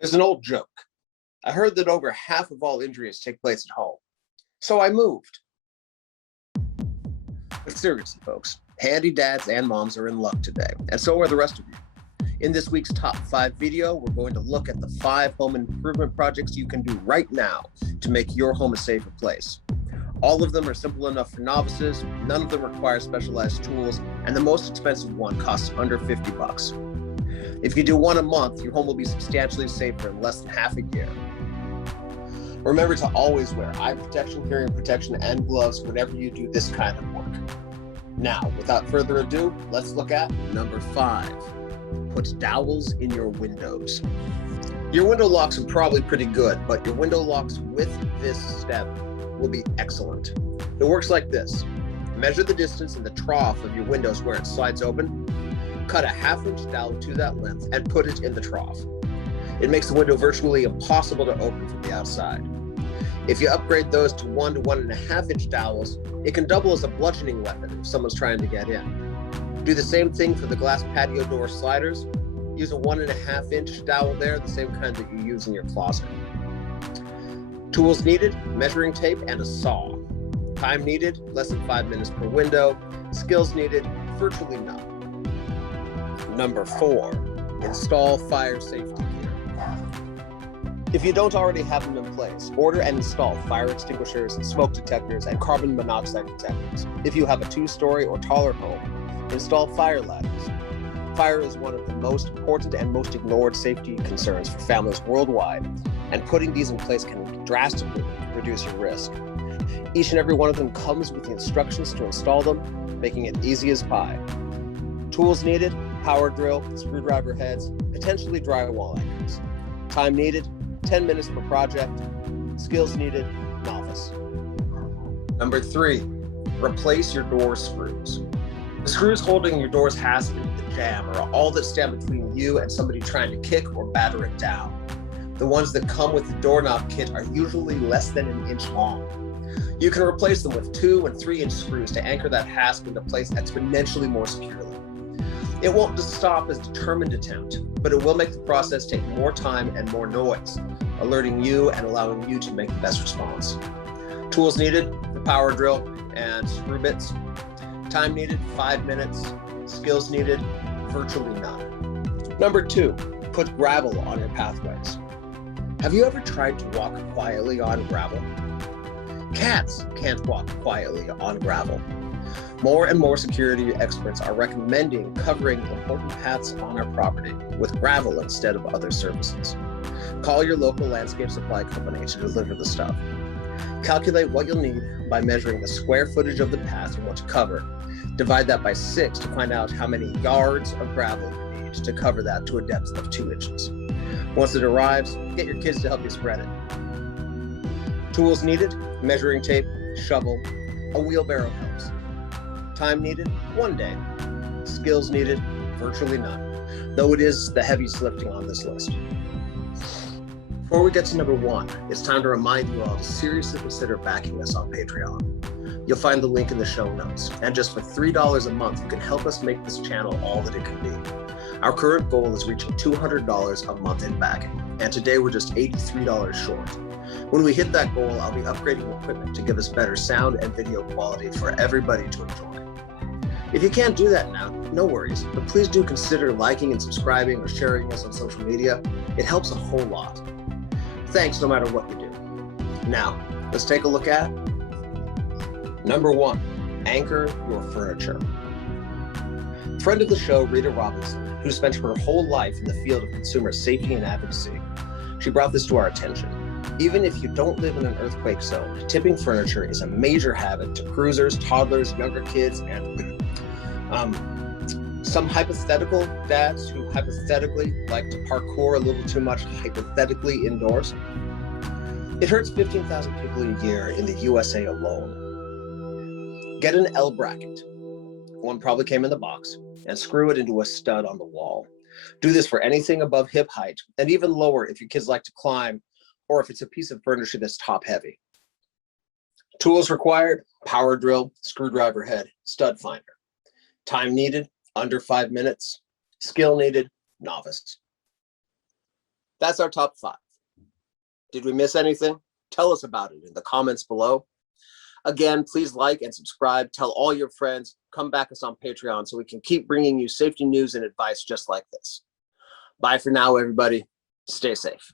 There's an old joke. I heard that over half of all injuries take place at home. So I moved. But seriously, folks, handy dads and moms are in luck today, and so are the rest of you. In this week's top 5 video, we're going to look at the 5 home improvement projects you can do right now to make your home a safer place. All of them are simple enough for novices, none of them require specialized tools, and the most expensive one costs under 50 bucks. If you do one a month, your home will be substantially safer in less than half a year. Remember to always wear eye protection, hearing protection, and gloves whenever you do this kind of work. Now, without further ado, let's look at number 5. Put dowels in your windows. Your window locks are probably pretty good, but your window locks with this step will be excellent. It works like this. Measure the distance in the trough of your windows where it slides open, cut a 1/2 inch dowel to that length, and put it in the trough. It makes the window virtually impossible to open from the outside. If you upgrade those to 1 to 1.5 inch dowels, it can double as a bludgeoning weapon if someone's trying to get in. Do the same thing for the glass patio door sliders. Use a 1.5 inch dowel there, the same kind that you use in your closet. Tools needed, measuring tape and a saw. Time needed, less than 5 minutes per window. Skills needed, virtually none. Number 4, install fire safety gear. If you don't already have them in place, order and install fire extinguishers, smoke detectors, and carbon monoxide detectors. If you have a 2-story or taller home, install fire ladders. Fire is one of the most important and most ignored safety concerns for families worldwide, and putting these in place can drastically reduce your risk. Each and every one of them comes with the instructions to install them, making it easy as pie. Tools needed, power drill, screwdriver heads, potentially drywall anchors. Time needed, 10 minutes per project. Skills needed, novice. Number 3, replace your door screws. The screws holding your door's hasp and the jamb are all that stand between you and somebody trying to kick or batter it down. The ones that come with the doorknob kit are usually less than 1 inch long. You can replace them with 2 and 3 inch screws to anchor that hasp into place exponentially more securely. It won't just stop as a determined attempt, but it will make the process take more time and more noise, alerting you and allowing you to make the best response. Tools needed, the power drill and screw bits. Time needed, 5 minutes. Skills needed, virtually none. Number 2, put gravel on your pathways. Have you ever tried to walk quietly on gravel? Cats can't walk quietly on gravel. More and more security experts are recommending covering important paths on our property with gravel instead of other surfaces. Call your local landscape supply company to deliver the stuff. Calculate what you'll need by measuring the square footage of the path you want to cover. Divide that by 6 to find out how many yards of gravel you need to cover that to a depth of 2 inches. Once it arrives, get your kids to help you spread it. Tools needed, measuring tape, shovel, a wheelbarrow helps. Time needed, 1 day. Skills needed, virtually none, though it is the heaviest lifting on this list. Before we get to number 1, it's time to remind you all to seriously consider backing us on Patreon. You'll find the link in the show notes, and just for $3 a month, you can help us make this channel all that it can be. Our current goal is reaching $200 a month in backing, and today we're just $83 short. When we hit that goal, I'll be upgrading equipment to give us better sound and video quality for everybody to enjoy. If you can't do that now, no worries, but please do consider liking and subscribing or sharing us on social media. It helps a whole lot. Thanks no matter what you do. Now, let's take a look at number 1, anchor your furniture. Friend of the show, Rita Robinson, who spent her whole life in the field of consumer safety and advocacy, she brought this to our attention. Even if you don't live in an earthquake zone, tipping furniture is a major habit to cruisers, toddlers, younger kids, and some hypothetical dads who hypothetically like to parkour a little too much hypothetically indoors. It hurts 15,000 people a year in the USA alone. Get an L bracket. One probably came in the box, and screw it into a stud on the wall. Do this for anything above hip height, and even lower if your kids like to climb, or if it's a piece of furniture that's top heavy. Tools required, power drill, screwdriver head, stud finder. Time needed, under 5 minutes. Skill needed, novice. That's our top 5. Did we miss anything? Tell us about it in the comments below. Again, please like and subscribe. Tell all your friends. Come back us on Patreon so we can keep bringing you safety news and advice just like this. Bye for now, everybody. Stay safe.